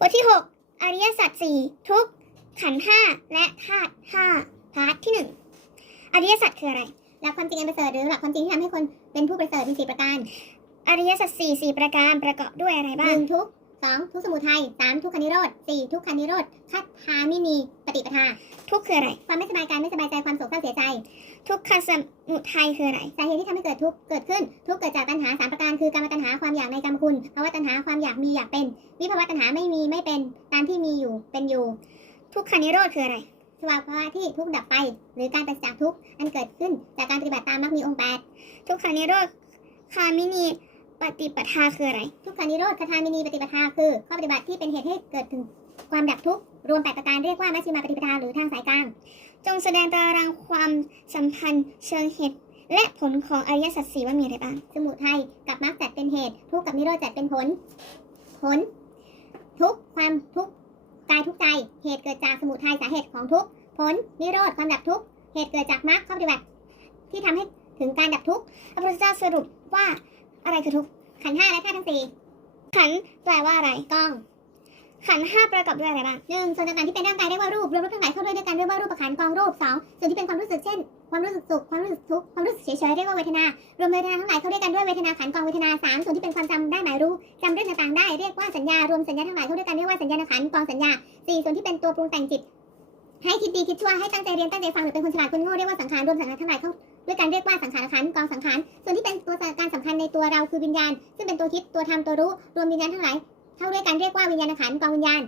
บทที่ 6 อริยสัจสี่ทุกข์ขันธ์ห้าและธาตุห้าพาร์ทที่ 1 อริยสัจคืออะไร หลักความจริงอันประเสริฐหรือหลักความจริงที่ทำให้คนเป็นผู้ประเสริฐมีสี่ประการ อริยสัจสี่สี่ประการประกอบด้วยอะไรหบ้างนึ่งทุกข์สองทุกข์สมุทัยสามทุกขานิโรธสี่ทุกขานิโรธคัตทามินีปฏิปทา ทุกข์คืออะไร ความไม่สบายกายไม่สบายใจความโศกเศร้าเสียใจ ทุกขสมุทัยคืออะไรสาเหตุที่ทำให้เกิดทุกข์เกิดขึ้น ทุกข์เกิดจากตัณหาสามประการ คือกรรมตัณหาความอยากในากมีอยากเป็น วิภาวะตัณหาไม่มีไม่เป็นตามที่มีอยู่เป็นอยู่ ทุกขานิโรธคืออะไรสภาวะที่ทุกข์ดับไป หรือการปราศจากทุกข์อันเกิดขึ้นจากการปฏิบัติตามมรรคมีองค์แปดทุกขานิโรธคามินีปฏิปทาคืออะไร ทุกขานิโรธคาทามินีปฏิปทาคือข้อปฏิบัติที่เป็นเหตุให้เกิดถึงความดับทุกข์รวมแปดประการเรียกว่ามัชฌิมาปฏิปทาหรือทางสายกลาง จงแสดงตารางความสัมพันธ์เชิงเหตุและผลของอริยสัจสีว่ามีอะไรบ้าง สมุทัยกับมรรคจัดเป็นเหตุ ทุกข์กับนิโรธจัดเป็นผล ผล ทุกความทุกกายทุกใจ เหตุเกิดจากสมุทัยสาเหตุของทุกผลนิโรธความดับทุกเหตุเกิดจากมรรคข้อปฏิบัติ ที่ทำให้ถึงการดับทุกพระพุทธเจ้าสรุปว่าอะไรคือทุกขันห้าและธาตุทั้งสี่ขันแปลว่าอะไรก้อง ขันห้าประกอบด้วยอะไรบ้างหนึ่งส่วนต่างๆที่เป็นร่างกายเรียกว่ารูปรวมรูปทั้งหลายเข้าด้วยด้วยกันเรียกว่ารูปประคันกองรูปสองส่วนที่เป็นความรู้สึกเช่น ความรู้สึกสุขความรู้สึกทุกข์ความรู้สึกเฉยๆเรียกว่าเวทนารวมเวทนาทั้งหลายเข้าด้วยกันด้วยเวทนาขันกองเวทนาสามส่วนที่เป็นความจำได้หมายรู้จำเรื่องต่างๆได้เรียกว่าสัญญารวมสัญญาทั้งหลายเข้าด้วยกันเรียกว่าสัญญาขันกองสัญญาสี่ส่วนที่เป็นตัวปรุงแต่งจิต ให้คิดดีคิดชั่วให้ตั้งใจเรียนตั้งใจฟังหรือเป็นคนฉลาดคนโง่เรียกว่าสังขารรวมสังขารทั้งหลายเข้าด้วยกันเรียกว่าสังขารขันกองสังขารส่วนที่เป็นตัวการสำคัญในตัวเราคือวิญญาณ ซึ่งเป็นตัวคิดตัวทำตัวรู้รวมวิญญาณทั้งหลาย เข้าด้วยกันเรียกว่าวิญญาณขันธ์กองวิญญาณ